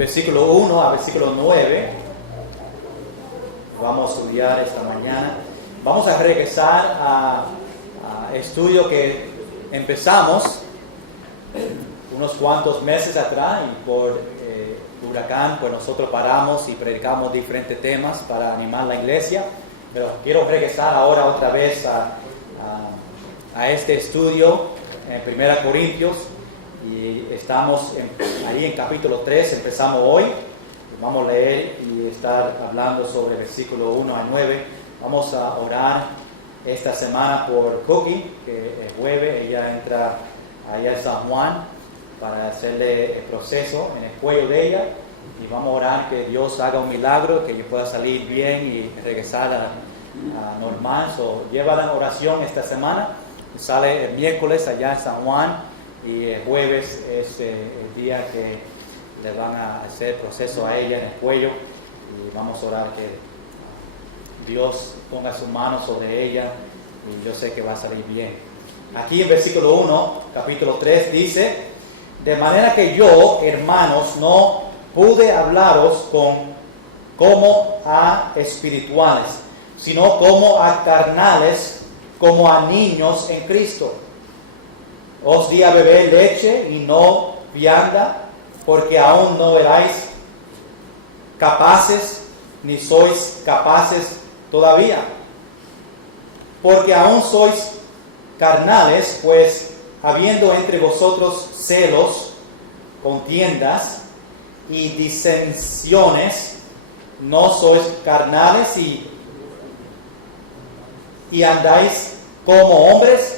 versículo 1 a versículo 9. Vamos a estudiar esta mañana. Vamos a regresar a estudio que empezamos unos cuantos meses atrás, y por huracán pues nosotros paramos y predicamos diferentes temas para animar la iglesia, pero quiero regresar ahora otra vez a este estudio en 1 Corintios, y estamos ahí en capítulo 3, empezamos hoy. Vamos a leer y estar hablando sobre versículo 1 a 9. Vamos a orar esta semana por Cookie, que el jueves ella entra allá a San Juan para hacerle el proceso en el cuello de ella, y vamos a orar que Dios haga un milagro, que ella pueda salir bien y regresar a normal. Llévala en oración esta semana. Sale el miércoles allá en San Juan, y el jueves es el día que le van a hacer proceso a ella en el cuello, y vamos a orar que Dios ponga su mano sobre ella, y yo sé que va a salir bien. Aquí en versículo 1, capítulo 3 dice: de manera que yo, hermanos, no pude hablaros como a espirituales, sino como a carnales, como a niños en Cristo. Os di a beber leche y no vianda, porque aún no erais capaces, ni sois capaces todavía. Porque aún sois carnales, pues habiendo entre vosotros celos, contiendas y disensiones, no sois carnales y andáis como hombres.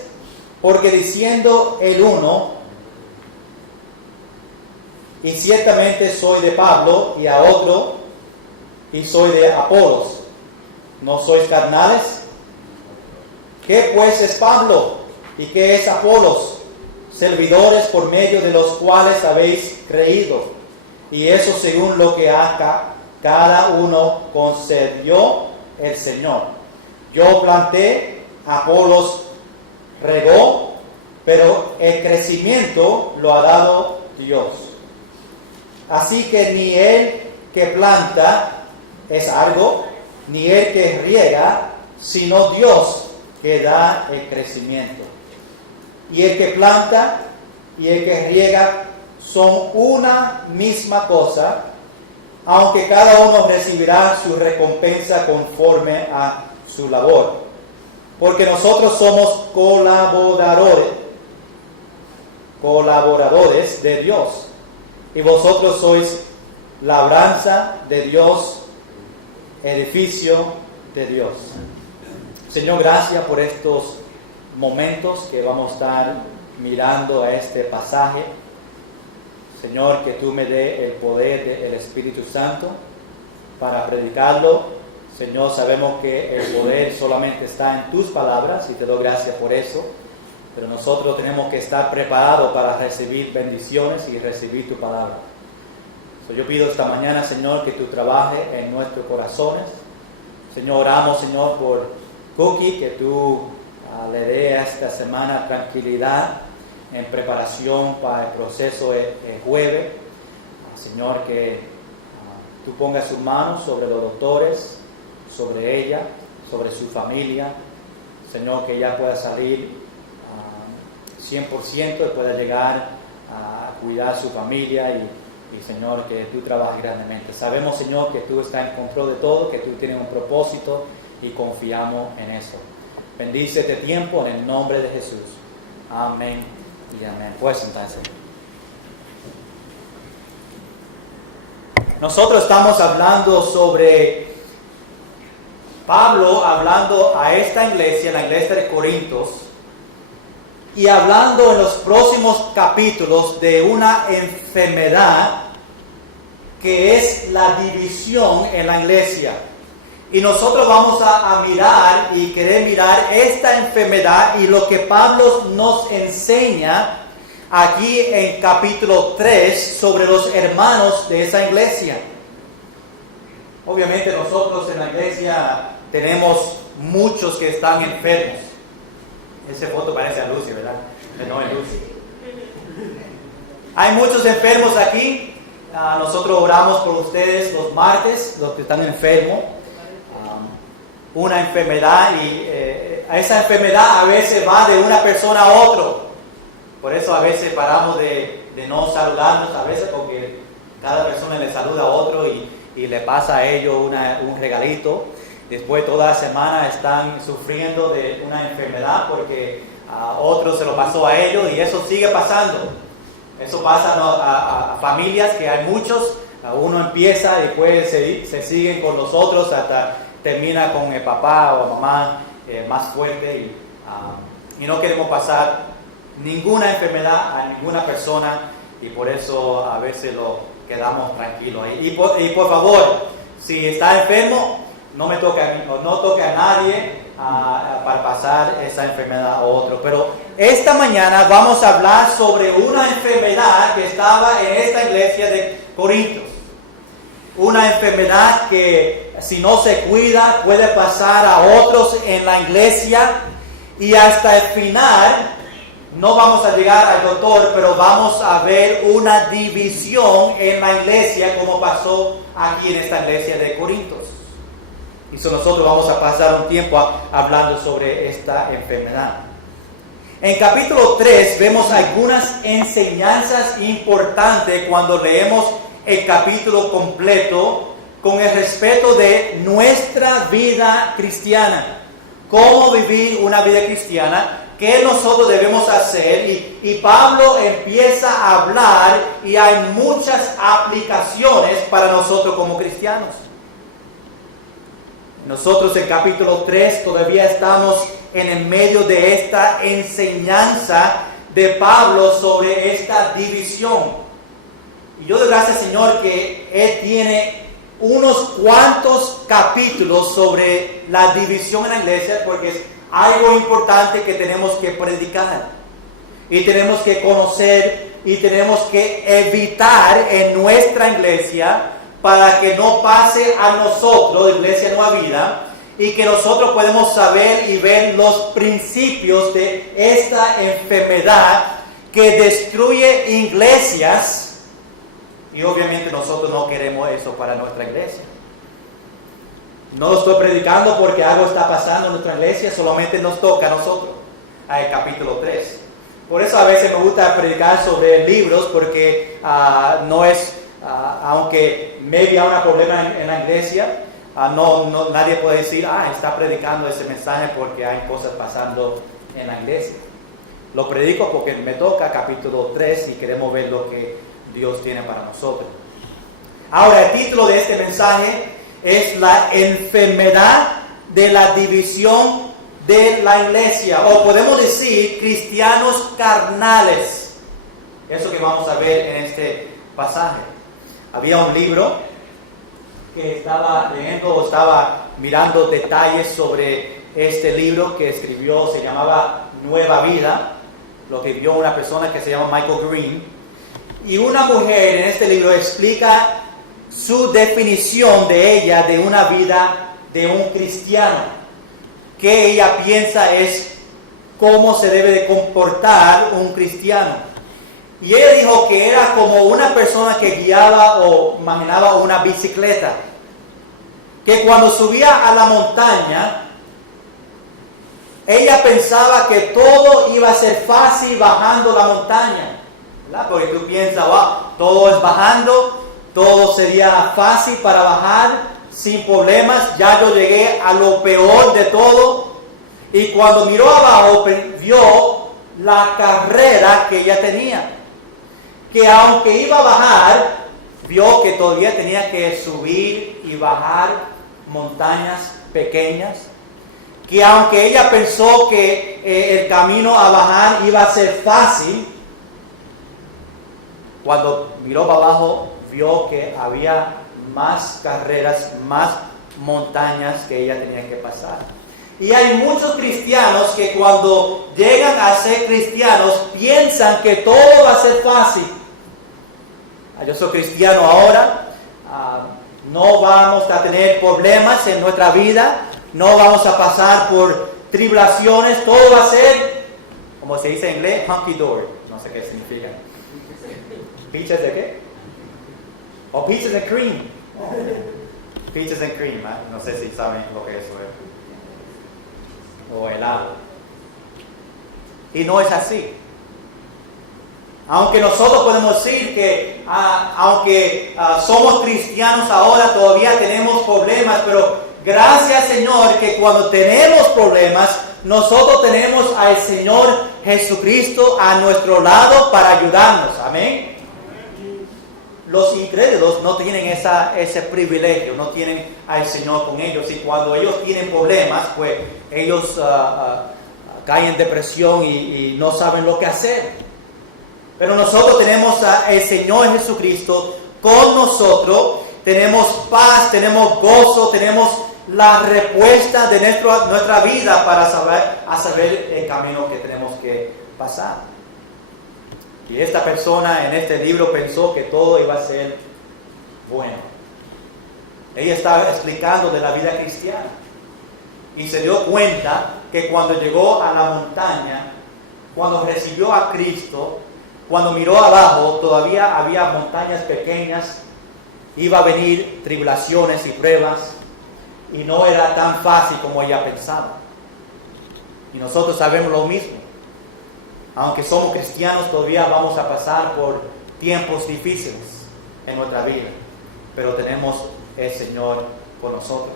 Porque diciendo el uno: y ciertamente soy de Pablo, y a otro: y soy de Apolos, ¿no sois carnales? ¿Qué pues es Pablo? ¿Y qué es Apolos? Servidores por medio de los cuales habéis creído, y eso según lo que cada uno concedió el Señor. Yo planté, Apolos regó, pero el crecimiento lo ha dado Dios. Así que ni el que planta es algo, ni el que riega, sino Dios que da el crecimiento. Y el que planta y el que riega son una misma cosa, aunque cada uno recibirá su recompensa conforme a su labor. Porque nosotros somos colaboradores de Dios, y vosotros sois labranza de Dios, edificio de Dios. Señor, gracias por estos momentos que vamos a estar mirando a este pasaje. Señor, que tú me dé el poder del Espíritu Santo para predicarlo. Señor, sabemos que el poder solamente está en tus palabras, y te doy gracias por eso, pero nosotros tenemos que estar preparados para recibir bendiciones y recibir tu palabra. Yo pido esta mañana, Señor, que tú trabajes en nuestros corazones. Señor, oramos, Señor, por Cookie, que tú le dé esta semana tranquilidad en preparación para el proceso el jueves. Señor, que tú pongas sus manos sobre los doctores, sobre ella, sobre su familia. Señor, que ella pueda salir 100% y pueda llegar a cuidar a su familia, y Señor, que tú trabajes grandemente. Sabemos, Señor, que tú estás en control de todo, que tú tienes un propósito, y confiamos en eso. Bendice este tiempo en el nombre de Jesús. Amén y amén. Pues sentarse. Nosotros estamos hablando sobre Pablo, hablando a esta iglesia, la iglesia de Corintios, y hablando en los próximos capítulos de una enfermedad que es la división en la iglesia. Y nosotros vamos a mirar y querer mirar esta enfermedad y lo que Pablo nos enseña aquí en capítulo 3 sobre los hermanos de esa iglesia. Obviamente nosotros en la iglesia tenemos muchos que están enfermos. Esa foto parece a Lucy, ¿verdad? No es Lucy. Hay muchos enfermos aquí. nosotros oramos por ustedes los martes, los que están enfermos. Una enfermedad y a esa enfermedad a veces va de una persona a otro. Por eso a veces paramos de no saludarnos, a veces porque cada persona le saluda a otro y le pasa a ellos un regalito. Después toda la semana están sufriendo de una enfermedad porque a otros se lo pasó a ellos y eso sigue pasando. Eso pasa a familias que hay muchos, uno empieza y después se siguen con los otros hasta termina con el papá o mamá más fuerte y no queremos pasar ninguna enfermedad a ninguna persona y por eso a veces lo quedamos tranquilos. Y por favor, si está enfermo, no me toque a mí o no toque a nadie para pasar esa enfermedad a otro. Pero esta mañana vamos a hablar sobre una enfermedad que estaba en esta iglesia de Corintios. Una enfermedad que si no se cuida puede pasar a otros en la iglesia y hasta el final no vamos a llegar al doctor, pero vamos a ver una división en la iglesia como pasó aquí en esta iglesia de Corintios. Y nosotros vamos a pasar un tiempo hablando sobre esta enfermedad. En capítulo 3 vemos algunas enseñanzas importantes cuando leemos el capítulo completo con el respeto de nuestra vida cristiana. Cómo vivir una vida cristiana, qué nosotros debemos hacer. Y Pablo empieza a hablar y hay muchas aplicaciones para nosotros como cristianos. Nosotros en capítulo 3 todavía estamos en el medio de esta enseñanza de Pablo sobre esta división. Y yo doy gracias al Señor que Él tiene unos cuantos capítulos sobre la división en la iglesia porque es algo importante que tenemos que predicar. Y tenemos que conocer y tenemos que evitar en nuestra iglesia para que no pase a nosotros, Iglesia Nueva Vida, y que nosotros podemos saber y ver los principios de esta enfermedad que destruye iglesias. Y obviamente nosotros no queremos eso para nuestra iglesia. No lo estoy predicando porque algo está pasando en nuestra iglesia, solamente nos toca a nosotros, al capítulo 3. Por eso a veces me gusta predicar sobre libros porque no es, aunque maybe hay un problema en la iglesia, nadie puede decir, está predicando ese mensaje porque hay cosas pasando en la iglesia. Lo predico porque me toca capítulo 3 y queremos ver lo que Dios tiene para nosotros. Ahora, el título de este mensaje es la enfermedad de la división de la iglesia, o podemos decir cristianos carnales. Eso que vamos a ver en este pasaje. Había un libro que estaba leyendo o estaba mirando detalles sobre este libro que escribió, se llamaba Nueva Vida, lo que escribió una persona que se llama Michael Green. Y una mujer en este libro explica su definición de ella, de una vida de un cristiano. Que ella piensa es cómo se debe de comportar un cristiano. Y ella dijo que era como una persona que guiaba o manejaba una bicicleta. Que cuando subía a la montaña, ella pensaba que todo iba a ser fácil bajando la montaña. ¿Verdad? Porque tú piensas, todo es bajando, todo sería fácil para bajar, sin problemas, ya yo llegué a lo peor de todo. Y cuando miró abajo, vio la carrera que ella tenía. Que aunque iba a bajar, vio que todavía tenía que subir y bajar montañas pequeñas. Que aunque ella pensó que el camino a bajar iba a ser fácil, cuando miró para abajo, vio que había más carreras, más montañas que ella tenía que pasar. Y hay muchos cristianos que cuando llegan a ser cristianos piensan que todo va a ser fácil. Yo soy cristiano ahora, no vamos a tener problemas en nuestra vida, no vamos a pasar por tribulaciones, todo va a ser, como se dice en inglés, hunky dory, no sé qué significa. ¿Pichas de qué? O peaches and cream. Peaches and cream, ¿eh? No sé si saben lo que eso es. O helado. Y no es así. Aunque nosotros podemos decir que aunque somos cristianos ahora, todavía tenemos problemas, pero gracias Señor que cuando tenemos problemas, nosotros tenemos al Señor Jesucristo a nuestro lado para ayudarnos. Amén. Los incrédulos no tienen ese privilegio, no tienen al Señor con ellos. Y cuando ellos tienen problemas, pues ellos caen en depresión y no saben lo que hacer. Pero nosotros tenemos al Señor Jesucristo con nosotros. Tenemos paz, tenemos gozo, tenemos la respuesta de nuestra vida para saber el camino que tenemos que pasar. Y esta persona en este libro pensó que todo iba a ser bueno. Ella estaba explicando de la vida cristiana. Y se dio cuenta que cuando llegó a la montaña, cuando recibió a Cristo, cuando miró abajo, todavía había montañas pequeñas, iba a venir tribulaciones y pruebas, y no era tan fácil como ella pensaba. Y nosotros sabemos lo mismo. Aunque somos cristianos, todavía vamos a pasar por tiempos difíciles en nuestra vida, pero tenemos el Señor con nosotros.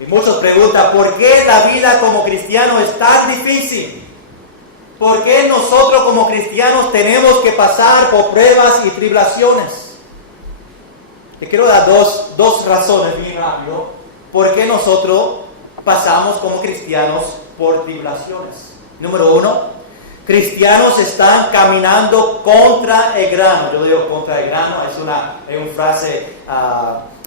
Y muchos preguntan, ¿por qué la vida como cristiano es tan difícil? ¿Por qué nosotros como cristianos tenemos que pasar por pruebas y tribulaciones? Te quiero dar dos razones bien rápido por qué nosotros pasamos como cristianos por tribulaciones. Número 1, cristianos están caminando contra el grano. Yo digo contra el grano, es una frase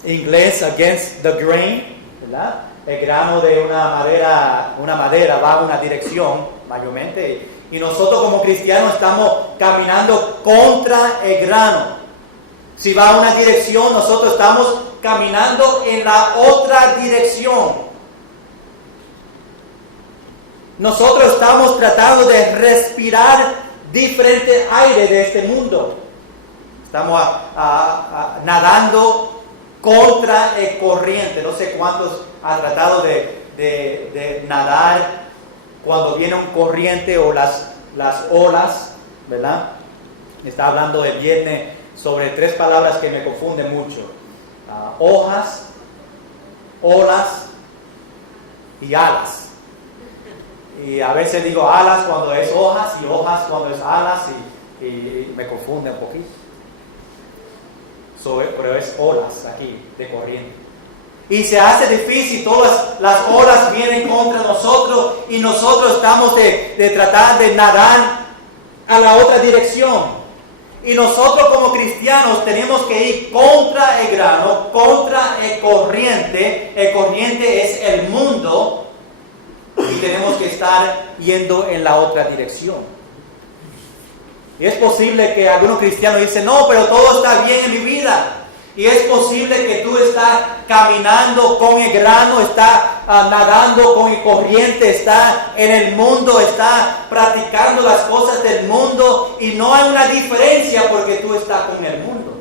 inglés, against the grain, ¿verdad? El grano de una madera va a una dirección, mayormente, y nosotros como cristianos estamos caminando contra el grano. Si va a una dirección, nosotros estamos caminando en la otra dirección. Nosotros estamos tratando de respirar diferente aire de este mundo. Estamos nadando contra el corriente. No sé cuántos han tratado de nadar cuando viene un corriente o las olas, ¿verdad? Estaba hablando el viernes sobre 3 palabras que me confunden mucho. Hojas, olas y alas. Y a veces digo alas cuando es hojas y hojas cuando es alas y me confunde un poquito. Pero es olas aquí de corriente. Y se hace difícil, todas las olas vienen contra nosotros y nosotros estamos de tratar de nadar a la otra dirección. Y nosotros como cristianos tenemos que ir contra el grano, contra el corriente. El corriente es el mundo. Y tenemos que estar yendo en la otra dirección. Y es posible que algunos cristianos dicen, no, pero todo está bien en mi vida. Y es posible que tú estás caminando con el grano, estás nadando con el corriente, estás en el mundo, estás practicando las cosas del mundo y no hay una diferencia porque tú estás con el mundo.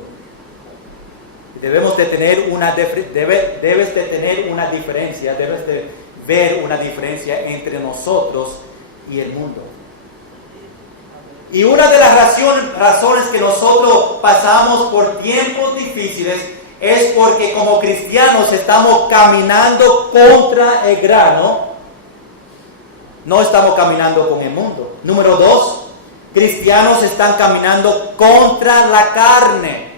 Debes de tener una diferencia, debes de ver una diferencia entre nosotros y el mundo. Y una de las razones que nosotros pasamos por tiempos difíciles es porque como cristianos estamos caminando contra el grano, no estamos caminando con el mundo. Número 2, cristianos están caminando contra la carne.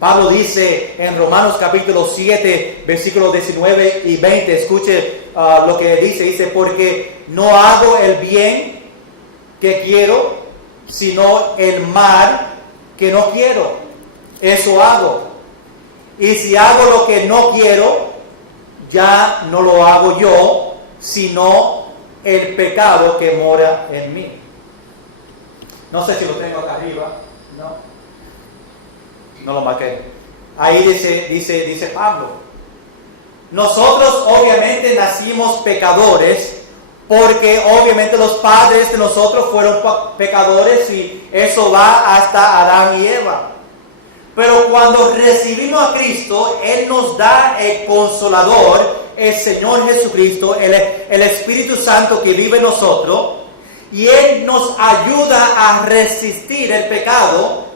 Pablo dice en Romanos capítulo 7, versículos 19 y 20, escuche lo que dice, porque no hago el bien que quiero, sino el mal que no quiero. Eso hago. Y si hago lo que no quiero, ya no lo hago yo, sino el pecado que mora en mí. No sé si lo tengo acá arriba, no lo marqué. Ahí dice Pablo. Nosotros obviamente nacimos pecadores, porque obviamente los padres de nosotros fueron pecadores y eso va hasta Adán y Eva. Pero cuando recibimos a Cristo, Él nos da el Consolador, el Señor Jesucristo, el Espíritu Santo que vive en nosotros, y Él nos ayuda a resistir el pecado,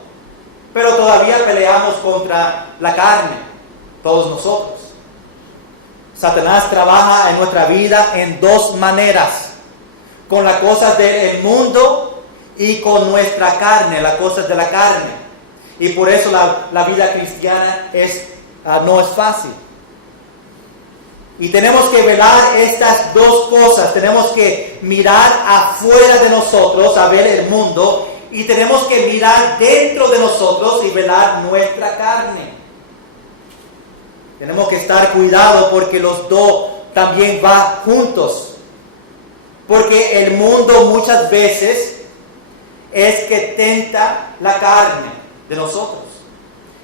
pero todavía peleamos contra la carne, todos nosotros. Satanás trabaja en nuestra vida en dos maneras: con las cosas del mundo y con nuestra carne, las cosas de la carne. Y por eso la vida cristiana no es fácil. Y tenemos que velar estas dos cosas. Tenemos que mirar afuera de nosotros a ver el mundo, y tenemos que mirar dentro de nosotros y velar nuestra carne. Tenemos que estar cuidados porque los dos también van juntos. Porque el mundo muchas veces es que tenta la carne de nosotros.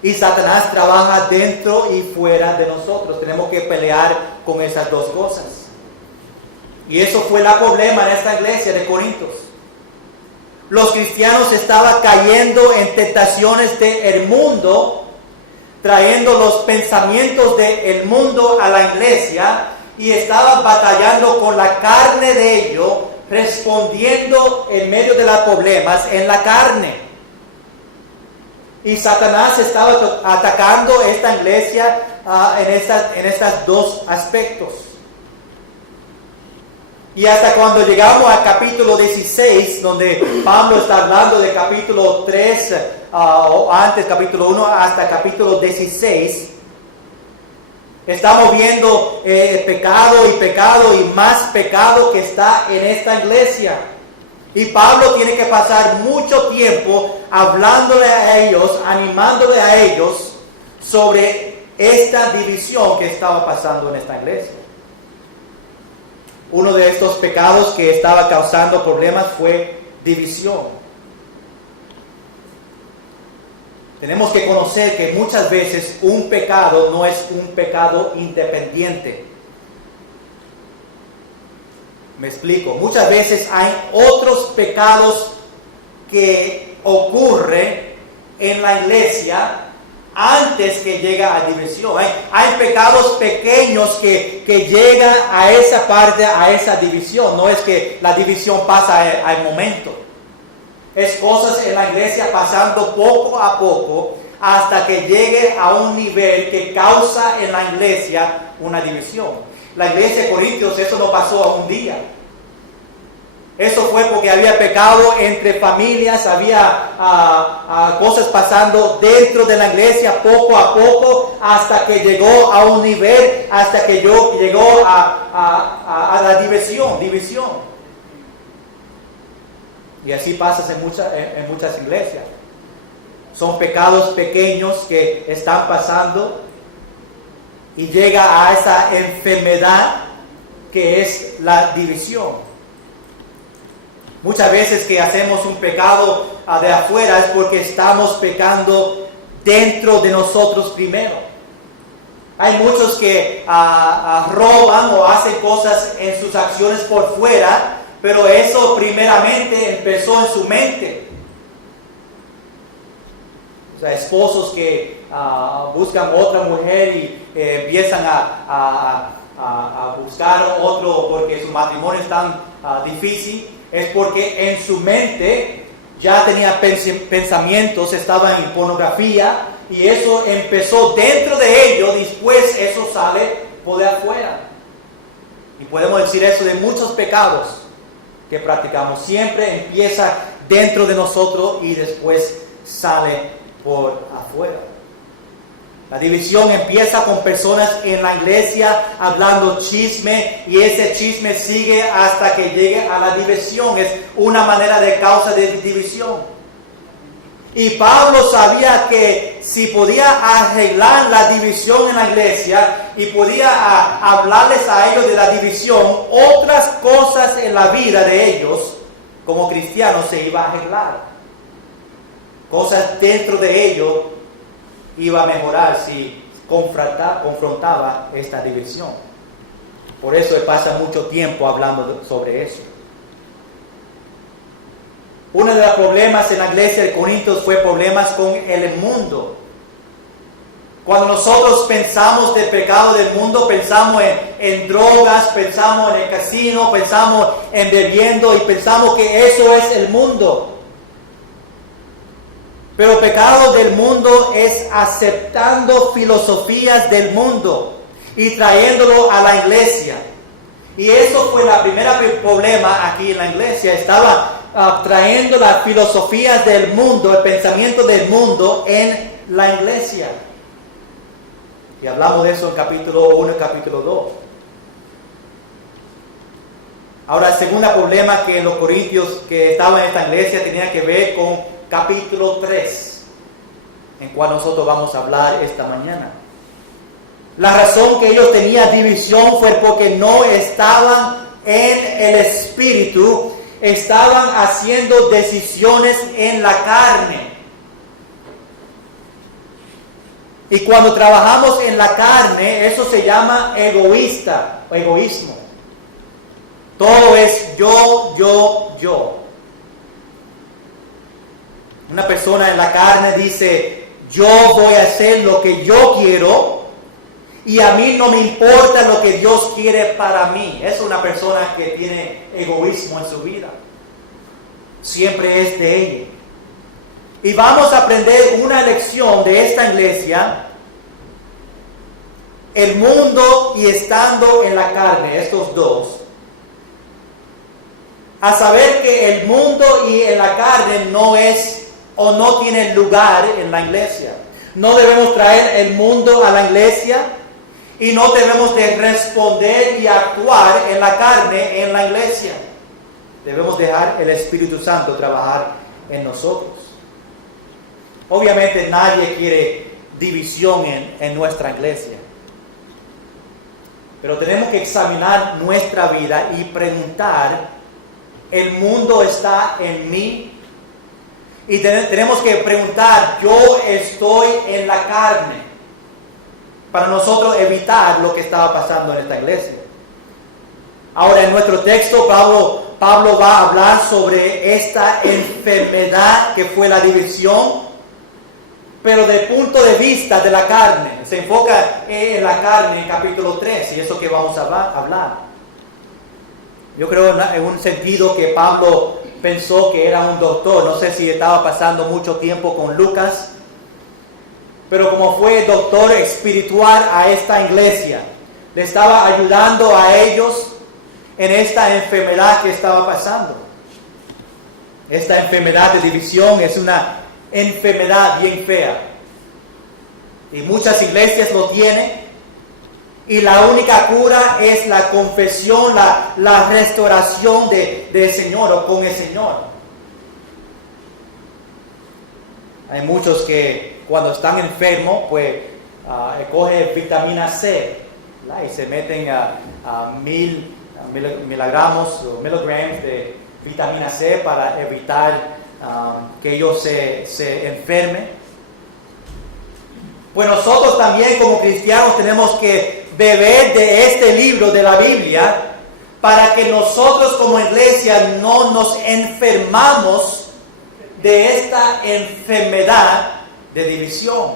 Y Satanás trabaja dentro y fuera de nosotros. Tenemos que pelear con esas dos cosas. Y eso fue el problema en esta iglesia de Corintios. Los cristianos estaban cayendo en tentaciones del mundo, trayendo los pensamientos del mundo a la iglesia, y estaban batallando con la carne de ellos, respondiendo en medio de los problemas en la carne. Y Satanás estaba atacando esta iglesia en estos dos aspectos. Y hasta cuando llegamos al capítulo 16, donde Pablo está hablando del capítulo 3, o antes capítulo 1 hasta capítulo 16, estamos viendo pecado y más pecado que está en esta iglesia. Y Pablo tiene que pasar mucho tiempo hablándole a ellos, animándole a ellos sobre esta división que estaba pasando en esta iglesia. Uno de estos pecados que estaba causando problemas fue división. Tenemos que conocer que muchas veces un pecado no es un pecado independiente. Me explico. Muchas veces hay otros pecados que ocurren en la iglesia antes que llega a división. Hay pecados pequeños que llegan a esa parte, a esa división. No es que la división pasa al momento. Es cosas en la iglesia pasando poco a poco hasta que llegue a un nivel que causa en la iglesia una división. La iglesia de Corintios, eso no pasó a un día. Eso fue porque había pecado entre familias, había cosas pasando dentro de la iglesia poco a poco, hasta que llegó a un nivel, hasta que llegó a la división. Y así pasa en muchas iglesias. Son pecados pequeños que están pasando y llega a esa enfermedad que es la división. Muchas veces que hacemos un pecado de afuera es porque estamos pecando dentro de nosotros primero. Hay muchos que roban o hacen cosas en sus acciones por fuera, pero eso primeramente empezó en su mente. O sea, esposos que buscan otra mujer y empiezan a buscar otro porque su matrimonio es tan difícil. Es porque en su mente ya tenía pensamientos, estaba en pornografía, y eso empezó dentro de ellos, después eso sale por afuera. Y podemos decir eso de muchos pecados que practicamos. Siempre empieza dentro de nosotros y después sale por afuera. La división empieza con personas en la iglesia hablando chisme, y ese chisme sigue hasta que llegue a la división. Es una manera de causa de división. Y Pablo sabía que si podía arreglar la división en la iglesia y podía hablarles a ellos de la división, otras cosas en la vida de ellos como cristianos se iba a arreglar. Cosas dentro de ellos iba a mejorar si confrontaba esta división. Por eso él pasa mucho tiempo hablando sobre eso. Uno de los problemas en la iglesia de Corintios fue problemas con el mundo. Cuando nosotros pensamos del pecado del mundo, pensamos en drogas, pensamos en el casino, pensamos en bebiendo y pensamos que eso es el mundo. Pero el pecado del mundo es aceptando filosofías del mundo y trayéndolo a la iglesia. Y eso fue el primer problema aquí en la iglesia. Estaba trayendo las filosofías del mundo, el pensamiento del mundo en la iglesia. Y hablamos de eso en capítulo 1 y capítulo 2. Ahora, el segundo problema que los corintios que estaban en esta iglesia tenía que ver con capítulo 3, en cual nosotros vamos a hablar esta mañana. La razón que ellos tenían división fue porque no estaban en el espíritu, estaban haciendo decisiones en la carne. Y cuando trabajamos en la carne, eso se llama egoísta o egoísmo. Todo es yo. Una persona en la carne dice, yo voy a hacer lo que yo quiero y a mí no me importa lo que Dios quiere para mí. Es una persona que tiene egoísmo en su vida. Siempre es de ella. Y vamos a aprender una lección de esta iglesia, el mundo y estando en la carne, estos dos. A saber que el mundo y en la carne no es o no tiene lugar en la iglesia. No debemos traer el mundo a la iglesia y no debemos de responder y actuar en la carne en la iglesia. Debemos dejar el Espíritu Santo trabajar en nosotros. Obviamente nadie quiere división en nuestra iglesia. Pero tenemos que examinar nuestra vida y preguntar, ¿el mundo está en mí? Y tenemos que preguntar, ¿yo estoy en la carne? Para nosotros evitar lo que estaba pasando en esta iglesia. Ahora en nuestro texto Pablo va a hablar sobre esta enfermedad que fue la división, pero desde el punto de vista de la carne. Se enfoca en la carne en capítulo 3 y eso que vamos a hablar. Yo creo en un sentido que Pablo pensó que era un doctor. No sé si estaba pasando mucho tiempo con Lucas, pero como fue doctor espiritual a esta iglesia, le estaba ayudando a ellos en esta enfermedad que estaba pasando. Esta enfermedad de división es una enfermedad bien fea. Y muchas iglesias lo tienen. Y la única cura es la confesión, la restauración del Señor o con el Señor. Hay muchos que cuando están enfermos, pues cogen vitamina C, ¿verdad? Y se meten a 1000 miligramos o miligramos de vitamina C para evitar que ellos se enfermen. Pues nosotros también como cristianos tenemos que beber de este libro de la Biblia para que nosotros como iglesia no nos enfermamos de esta enfermedad de división.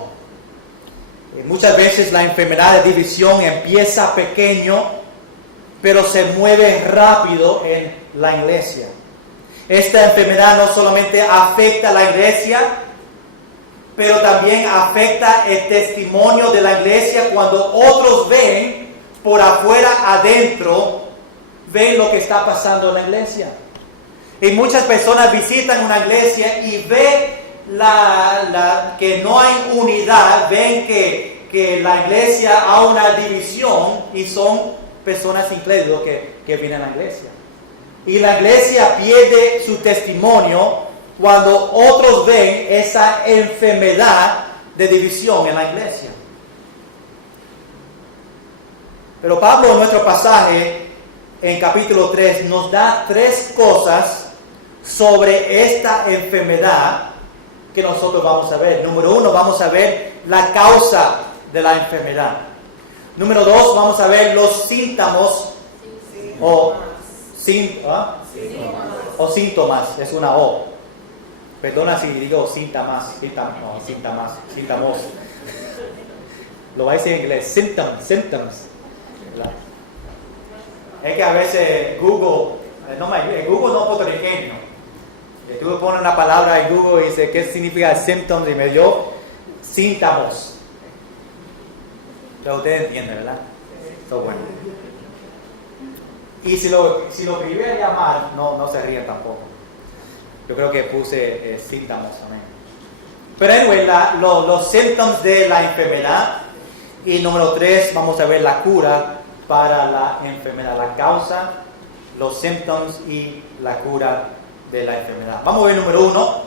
Y muchas veces la enfermedad de división empieza pequeño, pero se mueve rápido en la iglesia. Esta enfermedad no solamente afecta a la iglesia, pero también afecta el testimonio de la iglesia cuando otros ven por afuera, adentro, ven lo que está pasando en la iglesia. Y muchas personas visitan una iglesia y ven que no hay unidad, ven que la iglesia hay una división y son personas incrédulas que vienen a la iglesia. Y la iglesia pierde su testimonio cuando otros ven esa enfermedad de división en la iglesia. Pero Pablo en nuestro pasaje, en capítulo 3, nos da 3 cosas sobre esta enfermedad que nosotros vamos a ver. Número 1, vamos a ver la causa de la enfermedad. Número 2, vamos a ver los síntomas O, o síntomas, es una O. Perdona si digo síntomas. Lo va a decir en inglés, symptoms. ¿Verdad? Es que a veces Google no puertorriqueño. Tú pones una palabra en Google y dice qué significa symptoms y me dio síntomas. Pero ustedes entienden, ¿verdad? Eso bueno. Y si lo escribí a llamar, no se ríen tampoco. Yo creo que puse síntomas también. Pero anyway, los síntomas de la enfermedad. Y número 3, vamos a ver la cura para la enfermedad. La causa, los síntomas y la cura de la enfermedad. Vamos a ver número 1,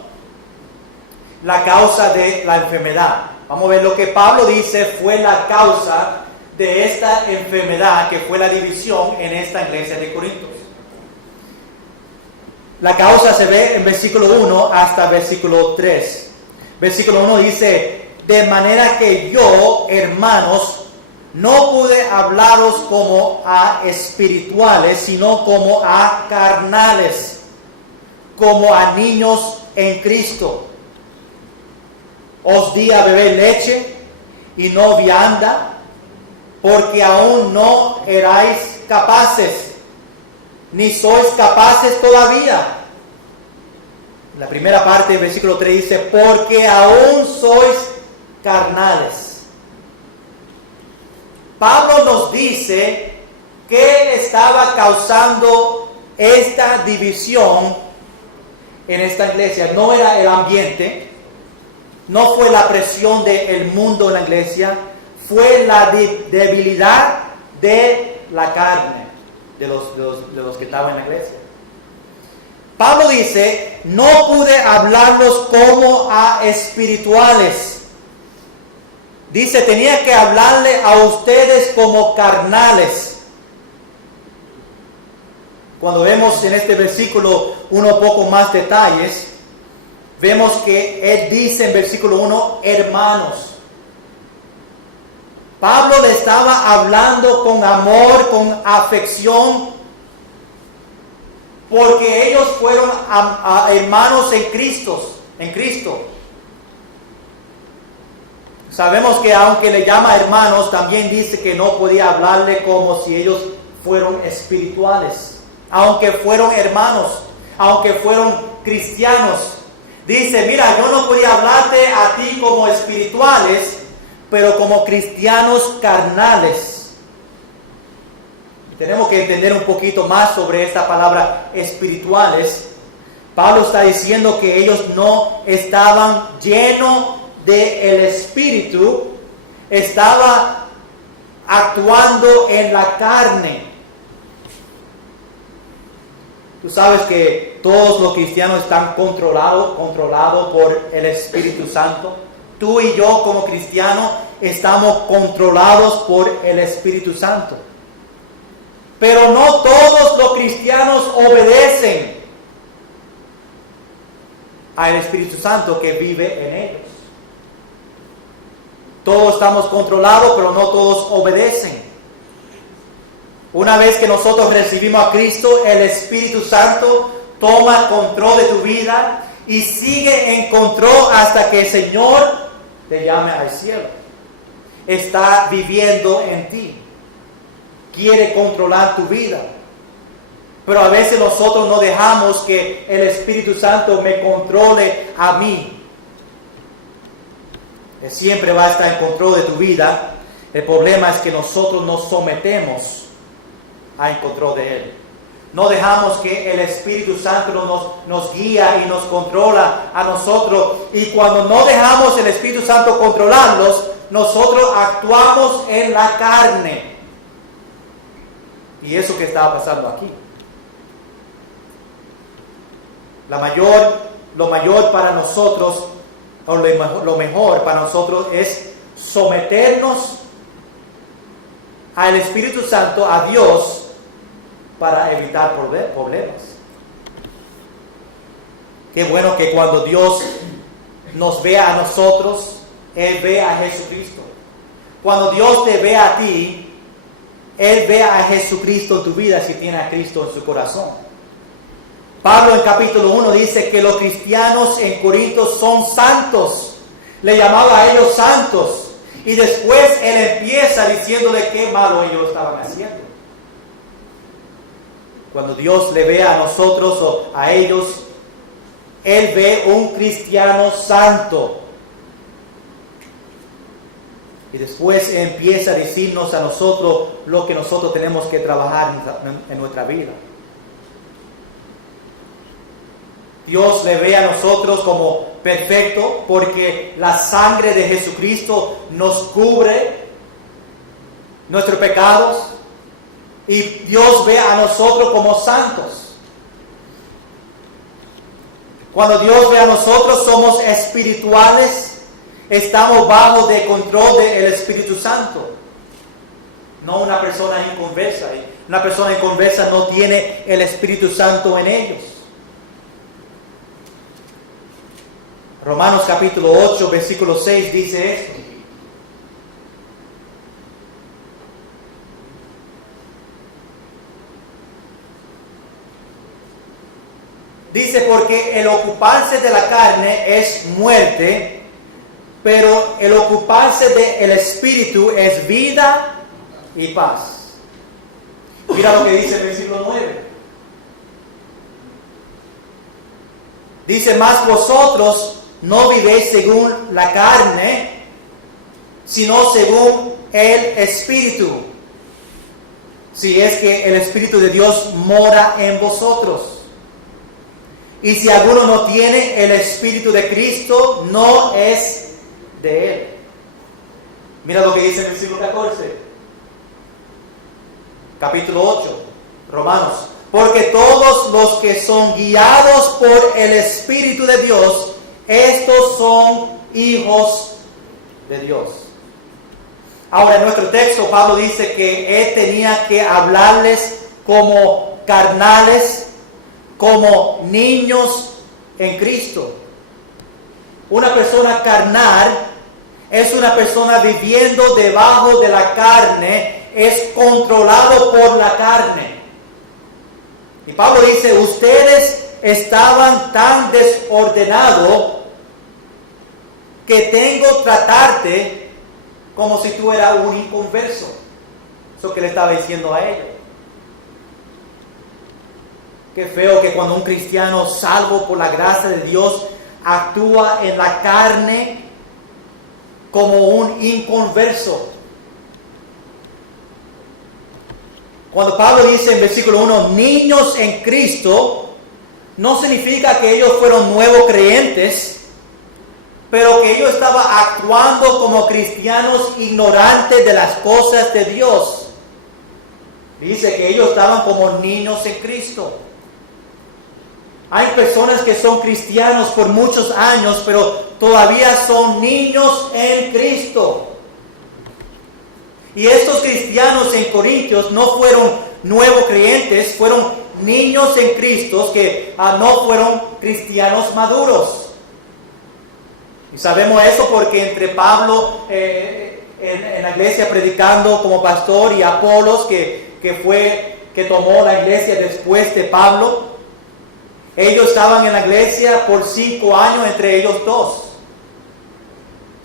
la causa de la enfermedad. Vamos a ver lo que Pablo dice fue la causa de esta enfermedad, que fue la división en esta iglesia de Corintios. La causa se ve en versículo 1 hasta versículo 3. Versículo 1 dice: de manera que yo, hermanos, no pude hablaros como a espirituales, sino como a carnales, como a niños en Cristo. Os di a beber leche y no vianda, porque aún no erais capaces, ni sois capaces todavía. La primera parte del versículo 3 dice: porque aún sois carnales. Pablo nos dice que estaba causando esta división en esta iglesia. No era el ambiente, no fue la presión del mundo en la iglesia, fue la debilidad de la carne de los que estaban en la iglesia. Pablo dice: no pude hablarlos como a espirituales. Dice, tenía que hablarle a ustedes como carnales. Cuando vemos en este versículo poco más detalles, vemos que él dice en versículo 1, hermanos. Pablo le estaba hablando con amor, con afección, porque ellos fueron hermanos en Cristo. Sabemos que aunque le llama hermanos, también dice que no podía hablarle como si ellos fueron espirituales. Aunque fueron hermanos, aunque fueron cristianos. Dice, mira, yo no podía hablarte a ti como espirituales, pero como cristianos carnales. Tenemos que entender un poquito más sobre esta palabra espirituales. Pablo está diciendo que ellos no estaban llenos del Espíritu, estaba actuando en la carne. Tú sabes que todos los cristianos están controlados por el Espíritu Santo. Tú y yo como cristianos estamos controlados por el Espíritu Santo. Pero no todos los cristianos obedecen al Espíritu Santo que vive en ellos. Todos estamos controlados, pero no todos obedecen. Una vez que nosotros recibimos a Cristo, el Espíritu Santo toma control de tu vida y sigue en control hasta que el Señor te llame al cielo. Está viviendo en ti. Quiere controlar tu vida. Pero a veces nosotros no dejamos que el Espíritu Santo me controle a mí. Él siempre va a estar en control de tu vida. El problema es que nosotros nos sometemos al control de Él. No dejamos que el Espíritu Santo nos guía y nos controla a nosotros. Y cuando no dejamos el Espíritu Santo controlarlos, nosotros actuamos en la carne. Y eso que estaba pasando aquí. Lo mayor para nosotros, o lo mejor para nosotros es someternos al Espíritu Santo, a Dios, para evitar problemas. Qué bueno que cuando Dios nos ve a nosotros, Él ve a Jesucristo. Cuando Dios te ve a ti, Él ve a Jesucristo en tu vida si tiene a Cristo en su corazón. Pablo en capítulo 1 dice que los cristianos en Corinto son santos. Le llamaba a ellos santos. Y después él empieza diciéndole qué malo ellos estaban haciendo. Cuando Dios le ve a nosotros o a ellos, Él ve un cristiano santo. Y después empieza a decirnos a nosotros lo que nosotros tenemos que trabajar en nuestra vida. Dios le ve a nosotros como perfecto porque la sangre de Jesucristo nos cubre nuestros pecados. Y Dios ve a nosotros como santos. Cuando Dios ve a nosotros somos espirituales. Estamos bajo el control del Espíritu Santo. No una persona inconversa. Una persona inconversa no tiene el Espíritu Santo en ellos. Romanos capítulo 8, versículo 6 dice esto. Dice, porque el ocuparse de la carne es muerte, pero el ocuparse del Espíritu es vida y paz. Mira lo que dice el versículo 9. Dice, mas vosotros no vivéis según la carne, sino según el Espíritu. Si es que el Espíritu de Dios mora en vosotros. Y si alguno no tiene el Espíritu de Cristo, no es de Él. Mira lo que dice el versículo 14. Capítulo 8, Romanos. Porque todos los que son guiados por el Espíritu de Dios, estos son hijos de Dios. Ahora en nuestro texto Pablo dice que él tenía que hablarles como carnales, como niños en Cristo. Una persona carnal es una persona viviendo debajo de la carne, es controlado por la carne. Y Pablo dice, ustedes estaban tan desordenados que tengo que tratarte como si tú eras un inconverso. Eso que le estaba diciendo a ellos. Qué feo que cuando un cristiano salvo por la gracia de Dios actúa en la carne como un inconverso. Cuando Pablo dice en versículo 1, niños en Cristo, no significa que ellos fueron nuevos creyentes, pero que ellos estaban actuando como cristianos ignorantes de las cosas de Dios. Dice que ellos estaban como niños en Cristo. Hay personas que son cristianos por muchos años, pero todavía son niños en Cristo. Y estos cristianos en Corintios no fueron nuevos creyentes, fueron niños en Cristo que no fueron cristianos maduros. Y sabemos eso porque entre Pablo en la iglesia predicando como pastor y Apolos que tomó la iglesia después de Pablo, ellos estaban en la iglesia por 5 años entre ellos dos.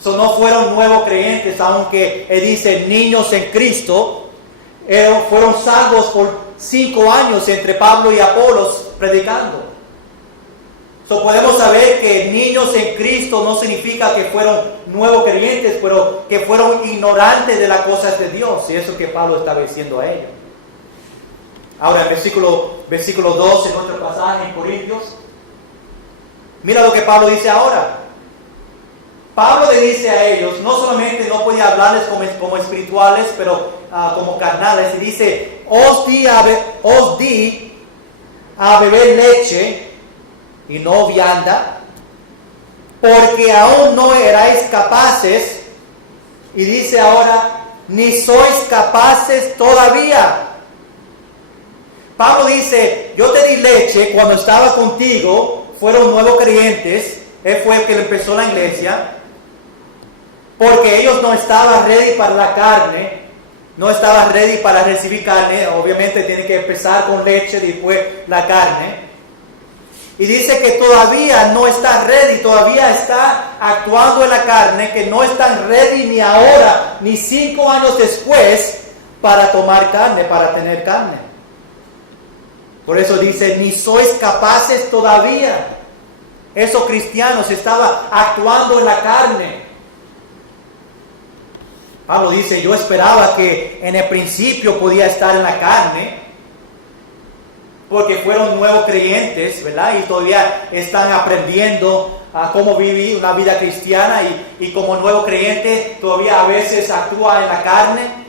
No fueron nuevos creyentes, aunque él dice niños en Cristo, fueron salvos por 5 años entre Pablo y Apolos predicando. Podemos saber que niños en Cristo no significa que fueron nuevos creyentes, pero que fueron ignorantes de las cosas de Dios. Y eso es que Pablo estaba diciendo a ellos. Ahora, en versículo 2, en otro pasaje en Corintios, mira lo que Pablo dice ahora. Pablo le dice a ellos, no solamente no podía hablarles como espirituales, pero como carnales. Y dice, os di a beber leche y no vianda, porque aún no erais capaces. Y dice ahora, ni sois capaces todavía. Pablo dice, yo te di leche cuando estaba contigo, fueron nuevos creyentes, él fue el que empezó la iglesia, porque ellos no estaban ready para la carne, no estaba ready para recibir carne. Obviamente tiene que empezar con leche, después la carne. Y dice que todavía no está ready, todavía está actuando en la carne, que no están ready ni ahora, ni 5 años después para tomar carne, para tener carne. Por eso dice, ni sois capaces todavía. Esos cristianos estaban actuando en la carne. Pablo dice, yo esperaba que en el principio podía estar en la carne, porque fueron nuevos creyentes, ¿verdad? Y todavía están aprendiendo a cómo vivir una vida cristiana y como nuevo creyente todavía a veces actúa en la carne.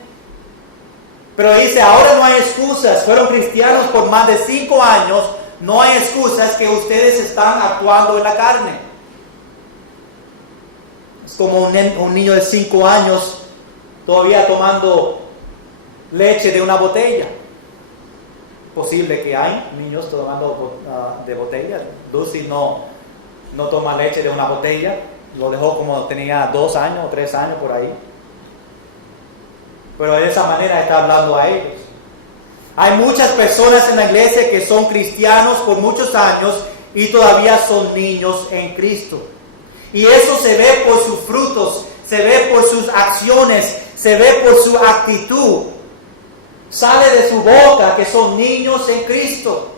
Pero dice, ahora no hay excusas, fueron cristianos por más de 5 años, no hay excusas que ustedes están actuando en la carne. Es como un niño de 5 años todavía tomando leche de una botella. Posible que hay niños tomando de botella. Lucy no toma leche de una botella, lo dejó como tenía 2 años o 3 años por ahí. Pero de esa manera está hablando a ellos. Hay muchas personas en la iglesia que son cristianos por muchos años y todavía son niños en Cristo. Y eso se ve por sus frutos, se ve por sus acciones, se ve por su actitud. Sale de su boca que son niños en Cristo.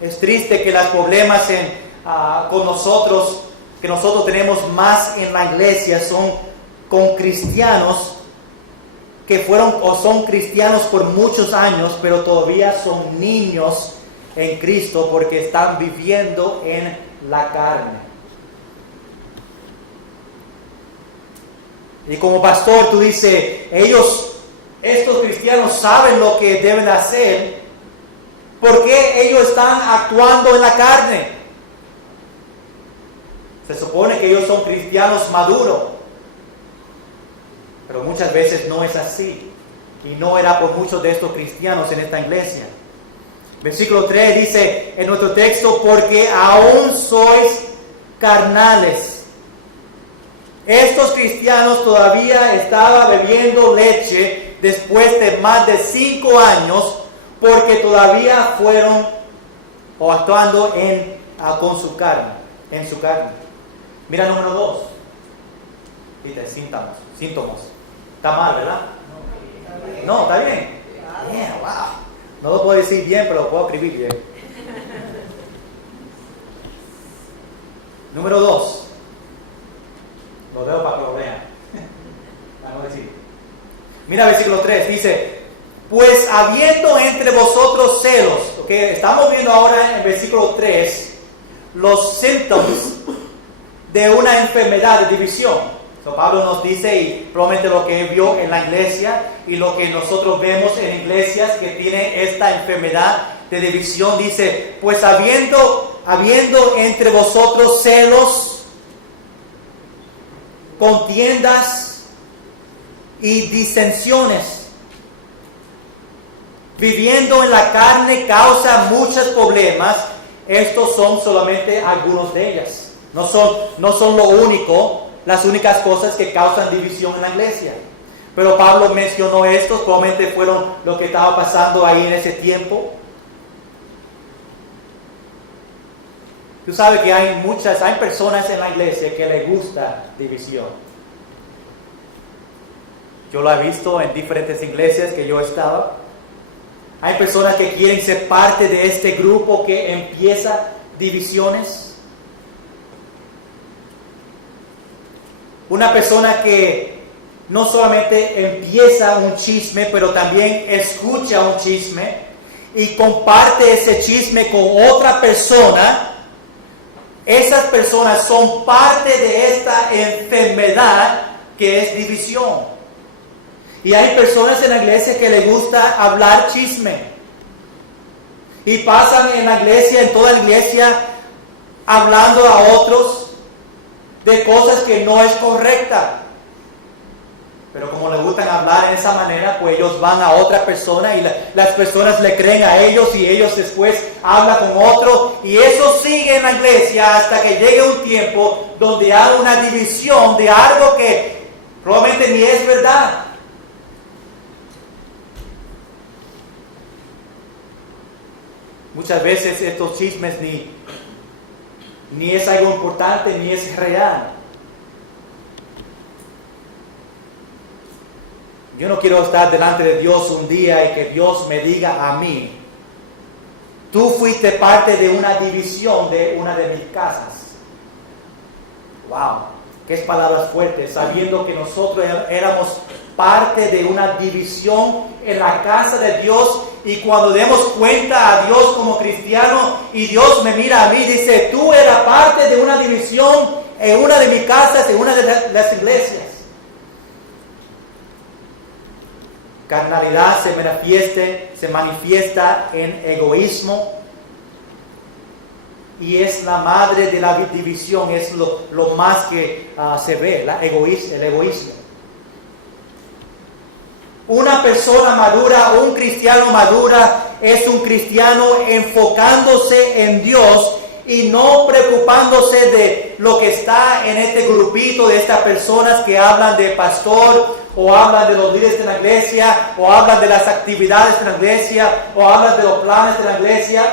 Es triste que los problemas con nosotros, que nosotros tenemos más en la iglesia, son con cristianos que fueron o son cristianos por muchos años, pero todavía son niños en Cristo porque están viviendo en la carne. Y como pastor tú dices, estos cristianos saben lo que deben hacer, ¿por qué ellos están actuando en la carne? Se supone que ellos son cristianos maduros, pero muchas veces no es así, y no era por muchos de estos cristianos en esta iglesia. Versículo 3 dice en nuestro texto, porque aún sois carnales. Estos cristianos todavía estaban bebiendo leche después de más de 5 años, porque todavía fueron o actuando con su carne, en su carne. Mira número 2. Dice síntomas. Está mal, ¿verdad? No, está bien. Yeah, wow. No lo puedo decir bien, pero lo puedo escribir bien. Número 2. Lo dejo para que lo vean. Vamos a decir. Mira versículo 3, dice, pues habiendo entre vosotros celos, okay, estamos viendo ahora en versículo 3 los síntomas de una enfermedad de división. So, Pablo nos dice, y probablemente lo que él vio en la iglesia y lo que nosotros vemos en iglesias que tienen esta enfermedad de división, dice, pues habiendo entre vosotros celos, contiendas y disensiones, viviendo en la carne causa muchos problemas. Estos son solamente algunos de ellas. No son lo único, las únicas cosas que causan división en la iglesia. Pero Pablo mencionó estos, probablemente fueron lo que estaba pasando ahí en ese tiempo. Tú sabes que hay personas en la iglesia que les gusta división. Yo lo he visto en diferentes iglesias que yo he estado. Hay personas que quieren ser parte de este grupo que empieza divisiones. Una persona que no solamente empieza un chisme, pero también escucha un chisme y comparte ese chisme con otra persona. Esas personas son parte de esta enfermedad que es división. Y hay personas en la iglesia que les gusta hablar chisme. Y pasan en la iglesia, en toda la iglesia, hablando a otros de cosas que no es correcta. Pero como les gustan hablar en esa manera, pues ellos van a otra persona y las personas le creen a ellos y ellos después hablan con otro. Y eso sigue en la iglesia hasta que llegue un tiempo donde hay una división de algo que probablemente ni es verdad. Muchas veces estos chismes ni es algo importante, ni es real. Yo no quiero estar delante de Dios un día y que Dios me diga a mí: tú fuiste parte de una división de una de mis casas. Wow, qué palabras fuertes, sabiendo que nosotros éramos parte de una división en la casa de Dios, y cuando demos cuenta a Dios como cristiano y Dios me mira a mí, dice: tú eras parte de una división en una de mis casas, en una de las iglesias. Carnalidad se manifiesta en egoísmo, y es la madre de la división, es lo más que se ve, el egoísmo. Una persona madura, un cristiano madura, es un cristiano enfocándose en Dios y no preocupándose de lo que está en este grupito de estas personas que hablan de pastor, o hablan de los líderes de la iglesia, o hablan de las actividades de la iglesia, o hablan de los planes de la iglesia.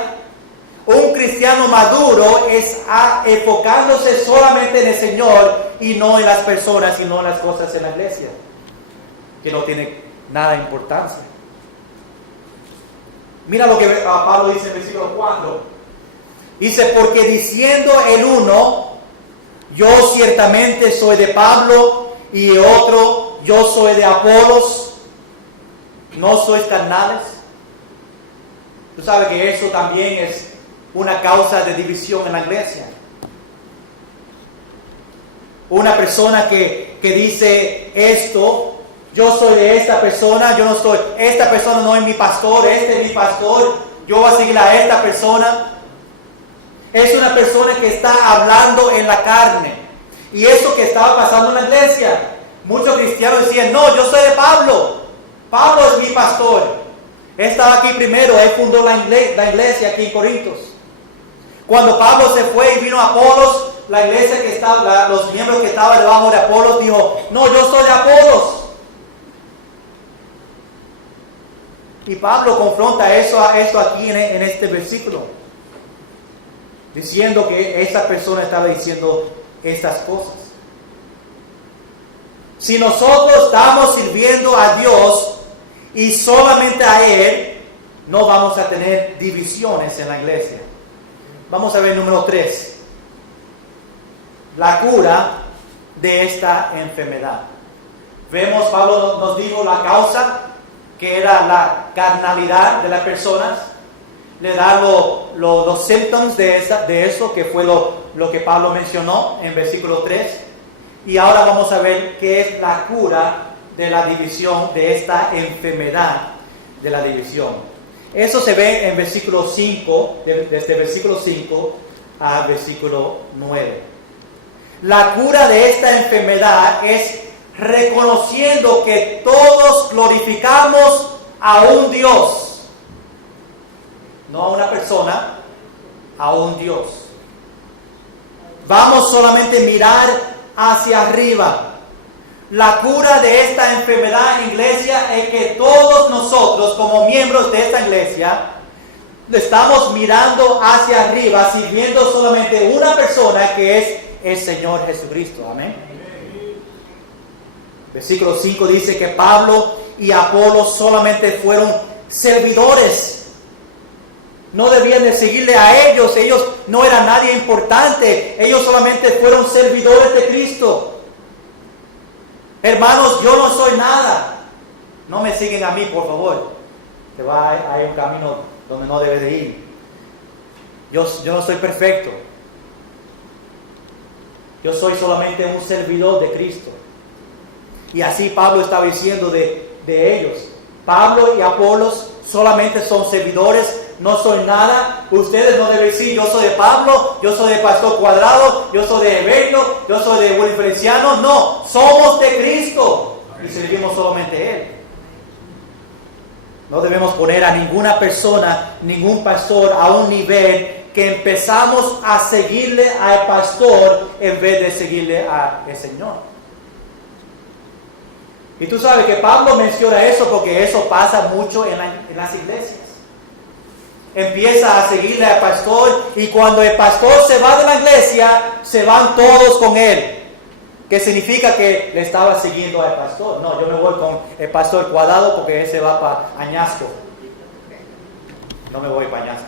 Un cristiano maduro es enfocándose solamente en el Señor y no en las personas y no en las cosas en la iglesia, que no tiene nada de importancia. Mira lo que Pablo dice en el versículo 4. Dice: porque diciendo el uno, yo ciertamente soy de Pablo, y el otro, yo soy de Apolos, ¿no sois carnales? Tú sabes que eso también es una causa de división en la iglesia. Una persona que dice esto: yo soy de esta persona, yo no soy, esta persona no es mi pastor, este es mi pastor, yo voy a seguir a esta persona. Es una persona que está hablando en la carne. Y eso que estaba pasando en la iglesia, muchos cristianos decían: no, yo soy de Pablo, Pablo es mi pastor. Él estaba aquí primero, él fundó la iglesia aquí en Corintios. Cuando Pablo se fue y vino a Apolos, la iglesia que estaba, los miembros que estaban debajo de Apolos dijo: no, yo soy de Apolos. Y Pablo confronta esto aquí en este versículo, diciendo que esta persona estaba diciendo estas cosas. Si nosotros estamos sirviendo a Dios y solamente a Él, no vamos a tener divisiones en la iglesia. Vamos a ver número 3. La cura de esta enfermedad. Vemos, Pablo nos dijo la causa, que era la carnalidad de las personas. Le da los síntomas de eso, que fue lo que Pablo mencionó en versículo 3. Y ahora vamos a ver qué es la cura de la división, de esta enfermedad de la división. Eso se ve en versículo 5, desde versículo 5 al versículo 9. La cura de esta enfermedad es reconociendo que todos glorificamos a un Dios, no a una persona, a un Dios. Vamos solamente a mirar hacia arriba. La cura de esta enfermedad, iglesia, es que todos nosotros, como miembros de esta iglesia, estamos mirando hacia arriba, sirviendo solamente una persona, que es el Señor Jesucristo. Amén. Versículo 5 dice que Pablo y Apolos solamente fueron servidores. No debían de seguirle a ellos no eran nadie importante, ellos solamente fueron servidores de Cristo. Hermanos, yo no soy nada. No me siguen a mí, por favor. Que hay un camino donde no debe de ir. Yo no soy perfecto. Yo soy solamente un servidor de Cristo. Y así Pablo estaba diciendo de ellos. Pablo y Apolos solamente son servidores, no soy nada. Ustedes no deben decir: yo soy de Pablo, yo soy de Pastor Cuadrado, yo soy de Evelio, yo soy de Wilfrenciano. No, somos de Cristo y servimos solamente a Él. No debemos poner a ninguna persona, ningún pastor a un nivel que empezamos a seguirle al pastor en vez de seguirle al Señor. Y tú sabes que Pablo menciona eso porque eso pasa mucho en las iglesias. empieza a seguirle al pastor, y cuando el pastor se va de la iglesia, se van todos con él. ¿Qué significa? Que le estaba siguiendo al pastor. No, yo me voy con el pastor Cuadrado porque ese va para Añasco. No me voy para Añasco.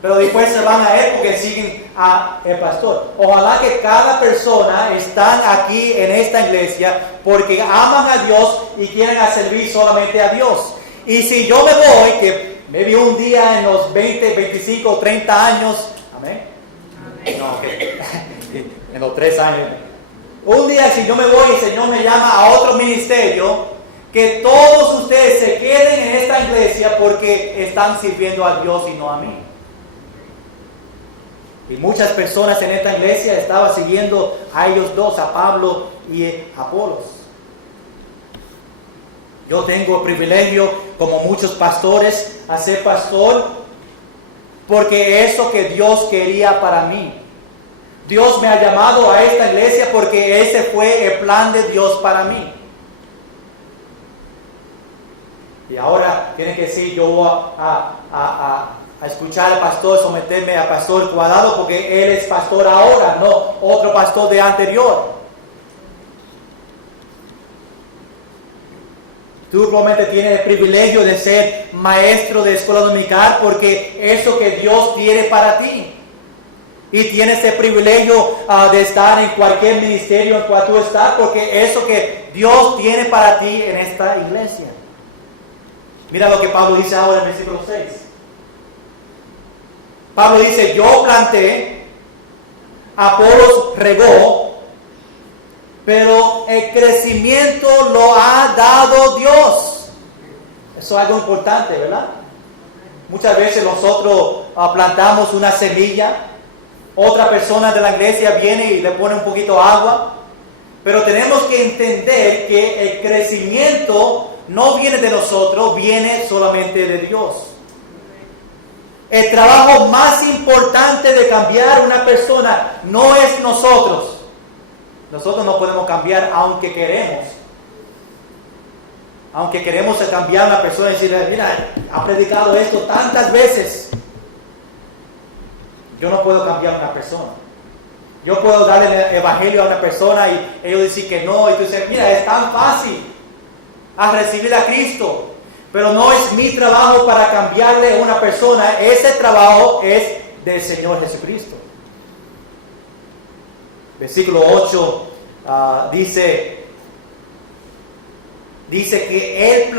Pero después se van a él porque siguen al pastor. Ojalá que cada persona están aquí en esta iglesia porque aman a Dios y quieren servir solamente a Dios. Y si yo me voy, que me vi un día en los 20, 25, 30 años, amén. No, okay. En los 3 años. Un día si yo me voy y el Señor me llama a otro ministerio, que todos ustedes se queden en esta iglesia porque están sirviendo a Dios y no a mí. Y muchas personas en esta iglesia estaban siguiendo a ellos dos, a Pablo y a Apolos. Yo tengo el privilegio, como muchos pastores, a ser pastor porque es eso que Dios quería para mí. Dios me ha llamado a esta iglesia porque ese fue el plan de Dios para mí. Y ahora tiene que decir, yo voy a escuchar al pastor, someterme al pastor Cuadrado porque él es pastor ahora, no otro pastor de anterior. Tú probablemente tienes el privilegio de ser maestro de escuela dominical porque eso que Dios quiere para ti. Y tienes el privilegio de estar en cualquier ministerio en cual tú estás porque eso que Dios tiene para ti en esta iglesia. Mira lo que Pablo dice ahora en el versículo 6. Pablo dice, yo planté, Apolos regó, pero el crecimiento lo ha dado Dios. Eso es algo importante, ¿verdad? Muchas veces nosotros plantamos una semilla, otra persona de la iglesia viene y le pone un poquito de agua, pero tenemos que entender que el crecimiento no viene de nosotros, viene solamente de Dios. El trabajo más importante de cambiar una persona no es nosotros. Nosotros no podemos cambiar aunque queremos. Aunque queremos cambiar a una persona y decirle, mira, ha predicado esto tantas veces. Yo no puedo cambiar a una persona. Yo puedo darle el evangelio a una persona y ellos dicen que no. Y tú dices, mira, es tan fácil a recibir a Cristo. Pero no es mi trabajo para cambiarle a una persona. Ese trabajo es del Señor Jesucristo. Versículo 8 dice que el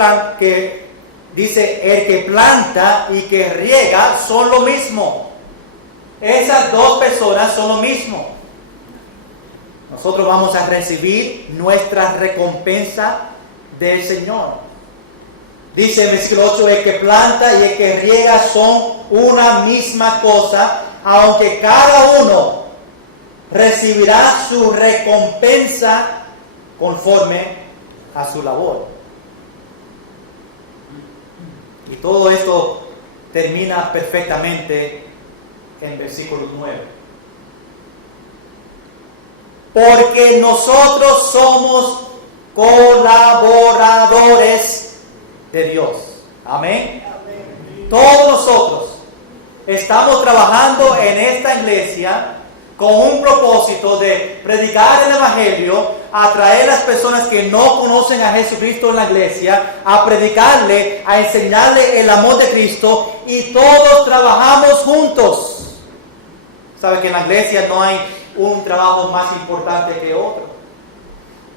que planta y que riega son lo mismo. Esas dos personas son lo mismo. Nosotros vamos a recibir nuestra recompensa del Señor. Dice el versículo 8, el que planta y el que riega son una misma cosa, aunque cada uno recibirá su recompensa conforme a su labor. Y todo esto termina perfectamente en versículo 9. Porque nosotros somos colaboradores de Dios. Amén. Todos nosotros estamos trabajando en esta iglesia con un propósito de predicar el evangelio, atraer a las personas que no conocen a Jesucristo en la iglesia, a predicarle, a enseñarle el amor de Cristo, y todos trabajamos juntos. ¿Sabe que en la iglesia no hay un trabajo más importante que otro?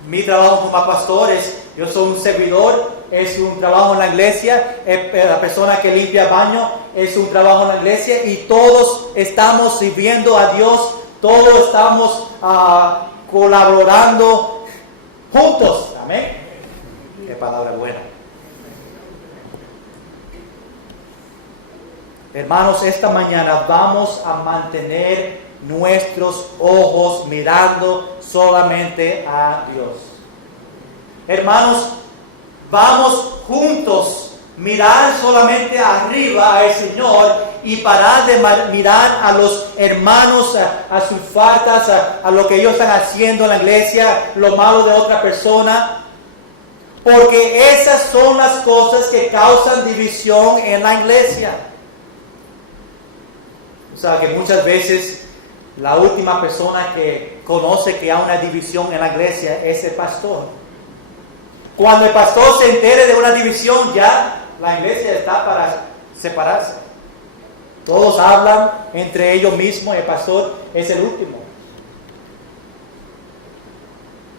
Mi trabajo como pastor es, yo soy un servidor, es un trabajo en la iglesia, la persona que limpia el baño es un trabajo en la iglesia, y todos estamos sirviendo a Dios, todos estamos colaborando juntos. Amén. Qué palabra buena. Hermanos, esta mañana vamos a mantener nuestros ojos mirando solamente a Dios. Hermanos, vamos juntos mirar solamente arriba al Señor y parar de mirar a los hermanos, a sus faltas, a lo que ellos están haciendo en la iglesia, lo malo de otra persona. Porque esas son las cosas que causan división en la iglesia. O sea, que muchas veces la última persona que conoce que hay una división en la iglesia es el pastor. Cuando el pastor se entere de una división, ya la iglesia está para separarse. Todos hablan entre ellos mismos, el pastor es el último.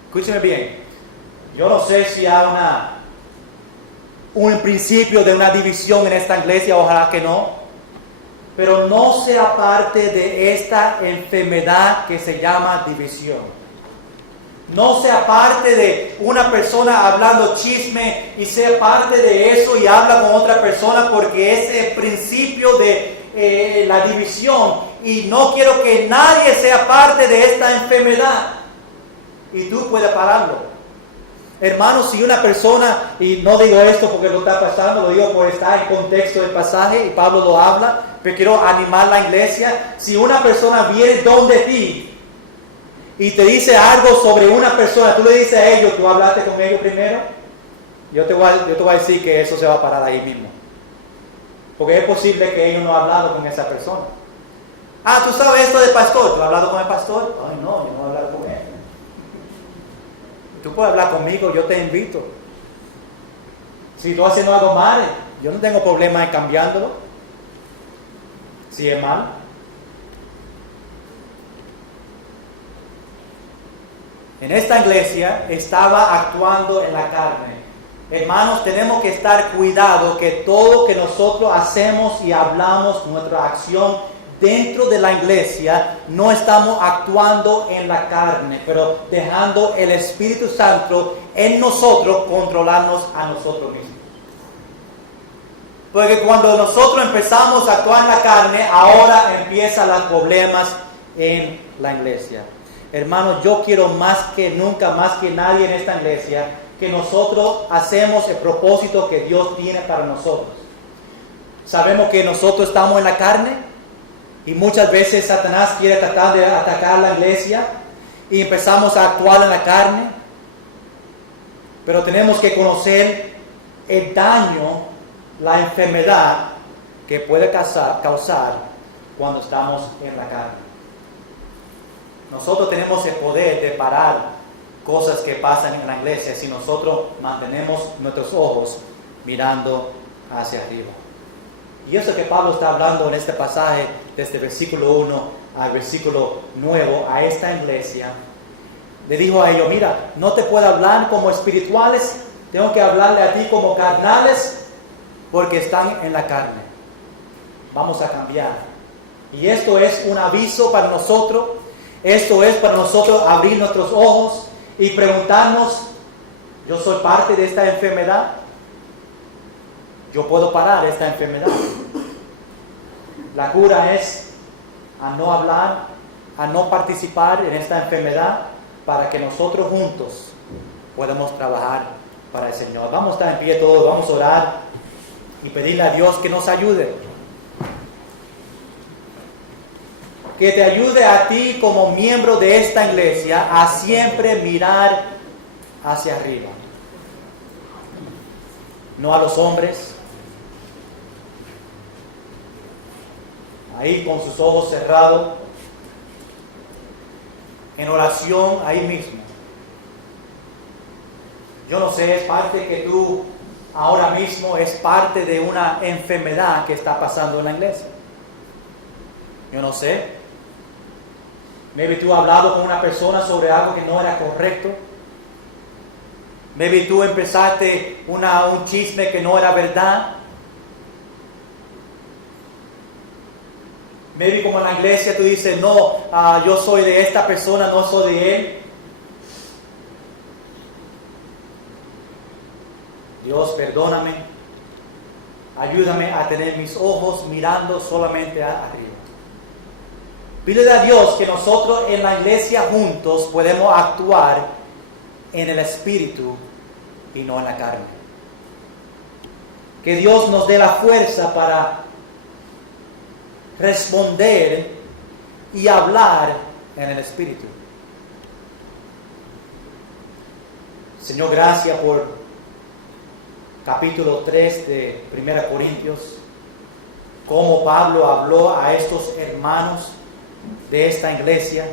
Escúcheme bien, yo no sé si hay un principio de una división en esta iglesia, ojalá que no, pero no sea parte de esta enfermedad que se llama división. No sea parte de una persona hablando chisme y sea parte de eso y habla con otra persona, porque es el principio de la división, y no quiero que nadie sea parte de esta enfermedad, y tú puedes pararlo. Hermanos, si una persona, y no digo esto porque lo está pasando, lo digo porque está en contexto del pasaje y Pablo lo habla, pero quiero animar a la iglesia. Si una persona viene donde ti y te dice algo sobre una persona, tú le dices a ellos, tú hablaste con ellos primero, yo te voy a decir que eso se va a parar ahí mismo. Porque es posible que ellos no han hablado con esa persona. Ah, ¿tú sabes esto del pastor? ¿Tú has hablado con el pastor? Ay, no, yo no he hablado con él. Tú puedes hablar conmigo, yo te invito. Si tú haciendo algo mal, yo no tengo problema en cambiándolo. Si es mal. En esta iglesia estaba actuando en la carne. Hermanos, tenemos que estar cuidados que todo lo que nosotros hacemos y hablamos, nuestra acción dentro de la iglesia, no estamos actuando en la carne, pero dejando el Espíritu Santo en nosotros controlarnos a nosotros mismos. Porque cuando nosotros empezamos a actuar en la carne, ahora empiezan los problemas en la iglesia. Hermanos, yo quiero más que nunca, más que nadie en esta iglesia, que nosotros hacemos el propósito que Dios tiene para nosotros. Sabemos que nosotros estamos en la carne y muchas veces Satanás quiere tratar de atacar la iglesia y empezamos a actuar en la carne, pero tenemos que conocer el daño, la enfermedad que puede causar cuando estamos en la carne. Nosotros tenemos el poder de parar cosas que pasan en la iglesia si nosotros mantenemos nuestros ojos mirando hacia arriba. Y eso que Pablo está hablando en este pasaje, desde el versículo 1 al versículo 9, a esta iglesia, le dijo a ellos: mira, no te puedo hablar como espirituales, tengo que hablarle a ti como carnales, porque están en la carne. Vamos a cambiar. Y esto es un aviso para nosotros. Esto es para nosotros abrir nuestros ojos y preguntarnos: ¿yo soy parte de esta enfermedad? ¿Yo puedo parar esta enfermedad? La cura es a no hablar, a no participar en esta enfermedad, para que nosotros juntos podamos trabajar para el Señor. Vamos a estar en pie todos, vamos a orar y pedirle a Dios que nos ayude. Que te ayude a ti como miembro de esta iglesia a siempre mirar hacia arriba. No a los hombres. Ahí con sus ojos cerrados. En oración ahí mismo. Yo no sé, es parte que tú ahora mismo es parte de una enfermedad que está pasando en la iglesia. Yo no sé. Maybe tú has hablado con una persona sobre algo que no era correcto. Maybe tú empezaste un chisme que no era verdad. Maybe como en la iglesia tú dices: no, yo soy de esta persona, no soy de él. Dios, perdóname. Ayúdame a tener mis ojos mirando solamente arriba. Pídele a Dios que nosotros en la iglesia juntos podemos actuar en el Espíritu y no en la carne. Que Dios nos dé la fuerza para responder y hablar en el Espíritu. Señor, gracias por capítulo 3 de 1 Corintios, cómo Pablo habló a estos hermanos de esta iglesia.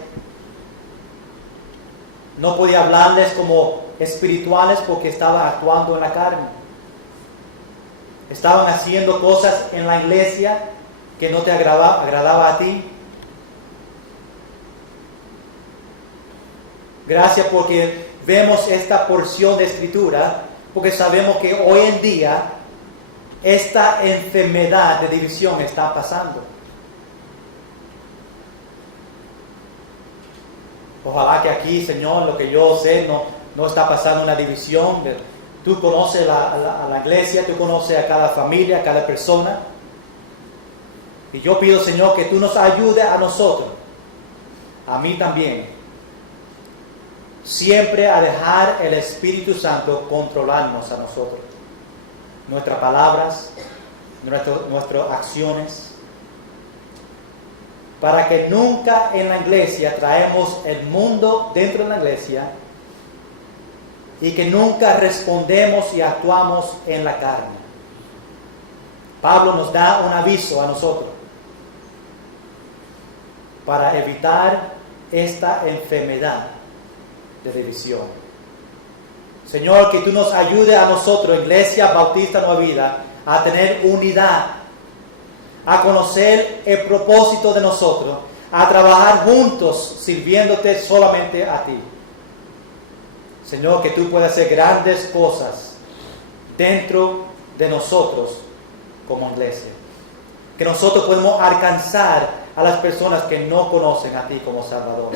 No podía hablarles como espirituales porque estaba actuando en la carne. Estaban haciendo cosas en la iglesia que no te agradaba a ti. Gracias porque vemos esta porción de escritura, porque sabemos que hoy en día esta enfermedad de división está pasando. Ojalá que aquí, Señor, lo que yo sé, no está pasando una división. Tú conoces a la iglesia, tú conoces a cada familia, a cada persona. Y yo pido, Señor, que tú nos ayudes a nosotros, a mí también, siempre a dejar el Espíritu Santo controlarnos a nosotros. Nuestras palabras, nuestras acciones, para que nunca en la iglesia traemos el mundo dentro de la iglesia y que nunca respondemos y actuamos en la carne. Pablo nos da un aviso a nosotros para evitar esta enfermedad de división. Señor, que tú nos ayudes a nosotros, Iglesia Bautista Nueva Vida, a tener unidad, a conocer el propósito de nosotros, a trabajar juntos sirviéndote solamente a ti. Señor, que tú puedas hacer grandes cosas dentro de nosotros como iglesia. Que nosotros podemos alcanzar a las personas que no conocen a ti como Salvador.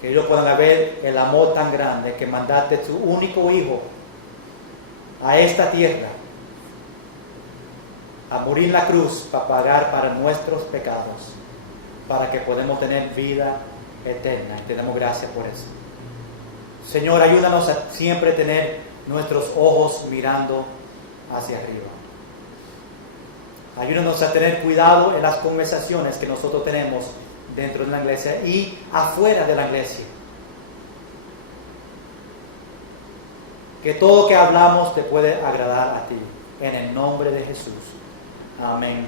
Que ellos puedan ver el amor tan grande que mandaste tu único Hijo a esta tierra a morir en la cruz para pagar para nuestros pecados, para que podamos tener vida eterna. Y te damos gracias por eso. Señor, ayúdanos a siempre tener nuestros ojos mirando hacia arriba. Ayúdanos a tener cuidado en las conversaciones que nosotros tenemos dentro de la iglesia y afuera de la iglesia. Que todo lo que hablamos te puede agradar a ti. En el nombre de Jesús. Amén.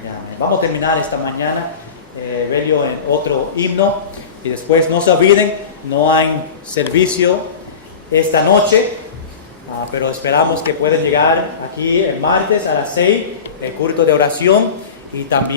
Amén. Vamos a terminar esta mañana, Belio, en otro himno. Y después no se olviden, no hay servicio esta noche. Pero esperamos que puedan llegar aquí el martes a las 6, el culto de oración, y también